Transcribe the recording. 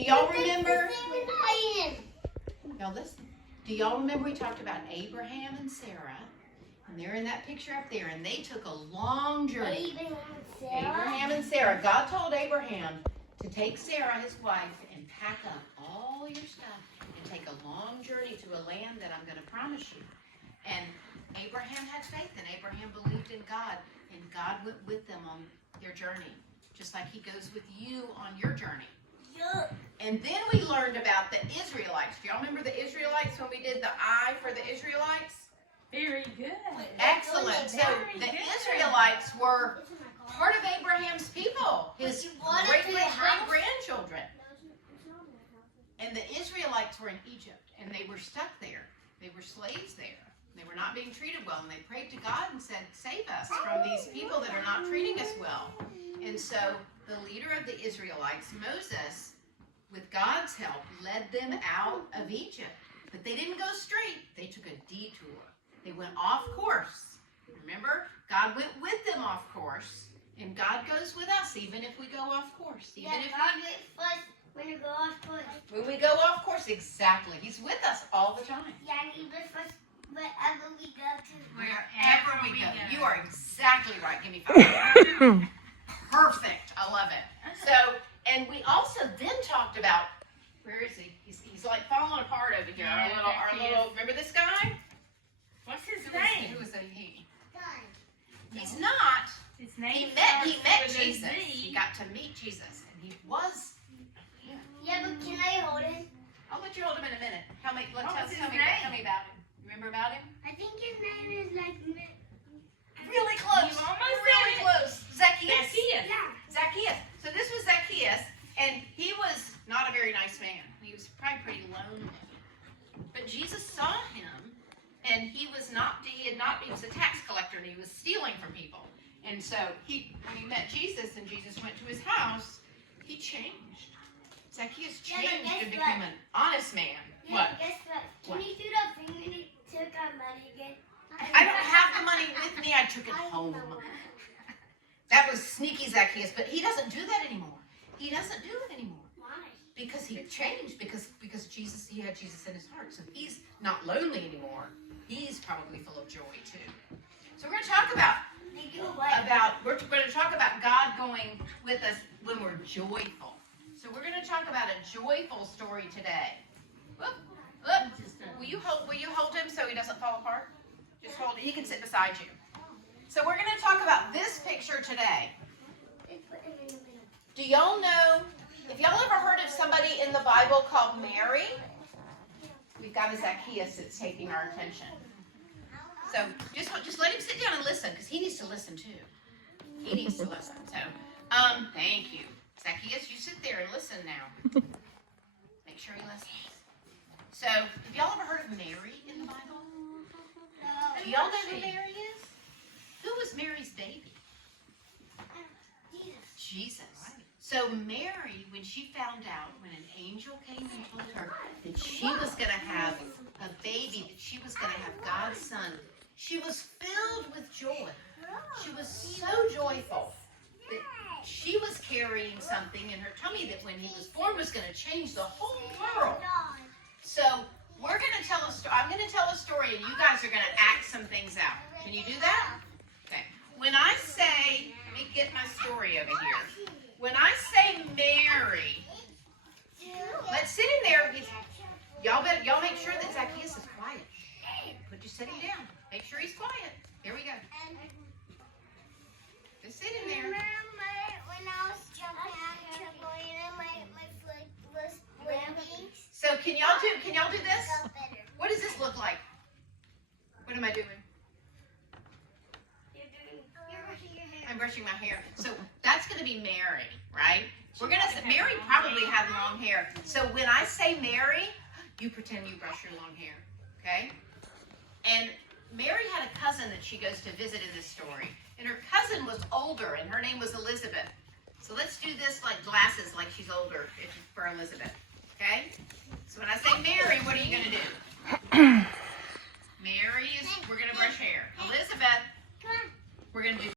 Do y'all remember? Y'all listen. Do y'all remember we talked about Abraham and Sarah? And they're in that picture up there, and they took a long journey. Abraham and Sarah. God told Abraham to take Sarah, his wife, and pack up all your stuff and take a long journey to a land that I'm going to promise you. And Abraham had faith, and Abraham believed in God, and God went with them on their journey, just like he goes with you on your journey. And then we learned about the Israelites. Do y'all remember the Israelites when we did the I for the Israelites? Very good. Excellent. So the Israelites were part of Abraham's people, his great-great-great-grandchildren. And the Israelites were in Egypt, and they were stuck there. They were slaves there. They were not being treated well, and they prayed to God and said, save us from these people that are not treating us well. And so the leader of the Israelites, Moses, with God's help, led them out of Egypt. But they didn't go straight. They took a detour. They went off course. Remember, God went with them off course, and God goes with us even if we go off course. Even if when you go off course. When we go off course, exactly. He's with us all the time. Yeah, He with us wherever we go to. Wherever we go. You are exactly right. Give me 5. Perfect. I love it. So, and we also then talked about, where is he? He's like falling apart over here. Our little, remember this guy? What's his name? Who was a he? He's not. His name He met starts with a Jesus. Z. He got to meet Jesus, and he was. Yeah, but can I hold him? I'll let you hold him in a minute. Tell me What was his tell me name? about him. Remember about him? I think his name is like. Really close. You almost really said it. close. Zacchaeus. Zacchaeus. Yeah. Zacchaeus. So this was Zacchaeus, and he was not a very nice man. He was probably pretty lonely. But Jesus saw him, and he was a tax collector, and he was stealing from people. And so when he met Jesus, and Jesus went to his house, he changed. Zacchaeus Yeah, but changed guess and became what? an honest man. Yeah, What? guess what? Can What? you do the thing when he took our money again? I don't have the money with me. I took it home. That was sneaky Zacchaeus, but he doesn't do that anymore. He doesn't do it anymore. Why? Because he changed, because Jesus, he had Jesus in his heart. So he's not lonely anymore. He's probably full of joy too. So we're going to talk about God going with us when we're joyful. So we're going to talk about a joyful story today. Whoop, whoop. Will you hold him so he doesn't fall apart? Just hold it. He can sit beside you. So we're going to talk about this picture today. Do y'all know, if y'all ever heard of somebody in the Bible called Mary? We've got a Zacchaeus that's taking our attention. So just let him sit down and listen, because he needs to listen too. He needs to listen. So, thank you. Zacchaeus, you sit there and listen now. Make sure he listens. So, have y'all ever heard of Mary in the Bible? Do y'all know who Mary is? Who was Mary's baby? Jesus. So Mary, when she found out, when an angel came and told her that she was going to have a baby, that she was going to have God's son, she was filled with joy. She was so joyful that she was carrying something in her tummy that when he was born was going to change the whole world. So we're going to tell a story. I'm going to tell a story, and you guys are going to act some things out. Can you do that? Okay. When I say, let me get my story over here. When I say Mary, let's sit in there. Y'all make sure that Zacchaeus is quiet. Put you sitting down. Make sure he's quiet. Here we go. Just sit in there. When I was jumping out of trampoline, my foot was breaking. So can y'all do this? What does this look like? What am I doing? You're brushing your hair. I'm brushing my hair. So that's going to be Mary, right? Mary probably had long hair. So when I say Mary, you pretend you brush your long hair, okay? And Mary had a cousin that she goes to visit in this story. And her cousin was older, and her name was Elizabeth. So let's do this like glasses, like she's older for Elizabeth, okay? So when I say Mary, what are you going to do? Mary is, we're going to brush hair. Elizabeth, we're going to do